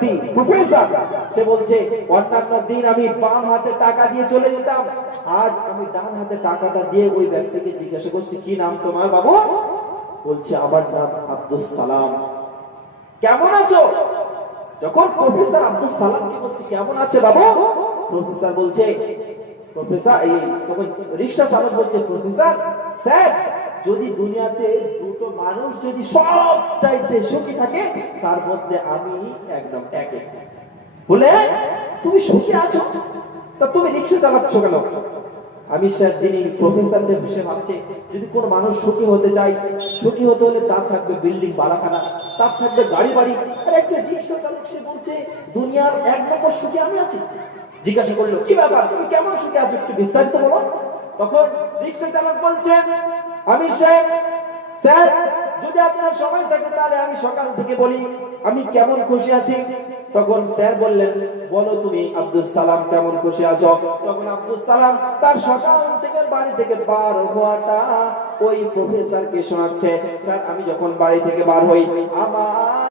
ব্যক্তি প্রফেসর, সে বলছে অন্যান্য দিন আমি বাম হাতে টাকা দিয়ে চলে যেতাম, আজ আমি ডান হাতে টাকাটা দিয়ে ওই ব্যক্তিকে জিজ্ঞাসা করছি কি নাম তোমার বাবু? বলছে আমার নাম আব্দুস সালাম। কেমন আছো? যখন প্রফেসর আব্দুস সালামকে বলছে কেমন আছে বাবু, প্রফেসর বলছে, প্রফেসর এই তখন রিকশা চালক বলছে প্রফেসর স্যার, যদি দুনিয়াতে দুটো মানুষ যদি সব চাইতে সুখী থাকে তার মধ্যে আমি একদম এক। বলে তুমি সুখী আছো, তা তুমি রিকশা চালাচ্ছ কেন? আমি স্যার যিনি প্রফেসরদের বিষয়ে ভাবছে যদি কোন মানুষ সুখী হতে চায়, সুখী হতে হলে তার থাকবে বিল্ডিং বাড়াখানা, তার থাকবে গাড়ি বাড়ি, আর একটা রিকশা চালক সে বলছে দুনিয়ার এক নম্বর সুখী আমি আছি। জিজ্ঞাসা করলো কি ব্যাপার, তুমি কেমন সুখী আছো একটু বিস্তারিত বলো। তখন রিকশা চালক বলছেন আমি স্যার, স্যার যদি আপনার সময় থাকে তাহলে আমি সকাল থেকে বলি আমি কেমন খুশি আছি। তখন স্যার বললেন বলো তুমি আব্দুস সালাম কেমন খুশি আছো। তখন আব্দুস সালাম তার সকাল থেকে বাড়ি থেকে বার হওয়াটা ওই প্রফেসরকে শোনাচ্ছে। স্যার আমি যখন বাড়ি থেকে বার হই আমার